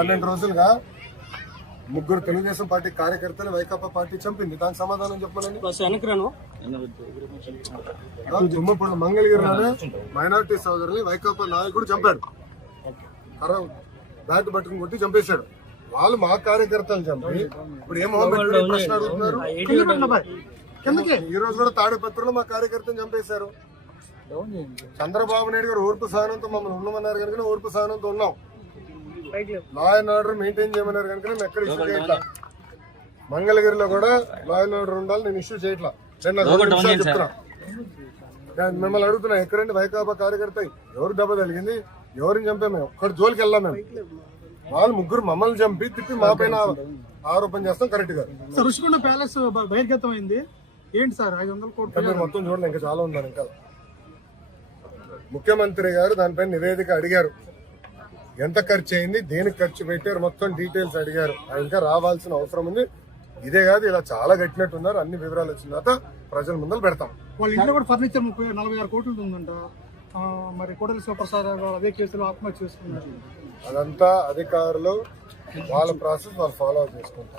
12 రోజులుగా ముగ్గురు తెలుగుదేశం పార్టీ కార్యకర్తలు వైకాపా పార్టీ చంపింది. దానికి సమాధానం చెప్పాలని తుమ్మపూడి మంగళగిరిలోనే మైనార్టీ సోదరుల్ని వైకాపా నాయకుడు చంపాడు. బ్యాట్ పట్టుకుని కొట్టి చంపేశాడు. వాళ్ళు మా కార్యకర్తలు చంపి ఇప్పుడు ఏం ప్రశ్న అడుగుతున్నారు. ఈ రోజు కూడా తాడిపత్రిలో మా కార్యకర్తను చంపేశారు. చంద్రబాబు నాయుడు గారు ఓర్పు సహనంతో మమ్మల్ని ఉండమన్నారు కనుక ఓర్పు సహనంతో ఉన్నాం. లా అండ్ ఆర్డర్ మెయింటైన్ చేయమన్నారు కనుక మేము ఎక్కడ ఇష్యూ చేయట్లా. మంగళగిరిలో కూడా లా అండ్ ఆర్డర్ ఉండాలి, నేను ఇష్యూ చేయట్లా. చెప్తున్నా, మిమ్మల్ని అడుగుతున్నా, ఎక్కడండి వైకాపా కార్యకర్త ఎవరు దెబ్బ తగిలింది, ఎవరిని చంపాము, మేము ఒక్కడి జోలికి వెళ్ళాం. మేము వాళ్ళు ముగ్గురు మమ్మల్ని చంపి తిప్పి మా పైన ఆరోపణ చేస్తాం. కరెక్ట్ గా రుషికొండ ప్యాలెస్ బహిర్గతం అయింది ఏంటి సార్? 500 కోట్లు మీరు మొత్తం చూడండి, ఇంకా చాలా ఉన్నారు. ఇంకా ముఖ్యమంత్రి గారు దానిపైన నివేదిక అడిగారు. ఎంత ఖర్చు అయింది, దేనికి ఖర్చు పెట్టారు, మొత్తం డీటెయిల్స్ అడిగారు. ఇంకా రావాల్సిన అవసరం ఉంది. ఇదే కాదు, ఇలా చాలా కట్టినట్టున్నారు. అన్ని వివరాలు వచ్చిన తర్వాత ప్రజల ముందర పెడతాం. వాళ్ళ ఇంట్లో కూడా ఫర్నిచర్ 46 కోట్లు ఉందంట. మరి కోడలి శివప్రసాద్ అదే కేసులో ఆత్మహత్య చేసుకున్నారు. అదంతా అధికారులు వాళ్ళ ప్రాసెస్ వాళ్ళు ఫాలో చేసుకుంటారు.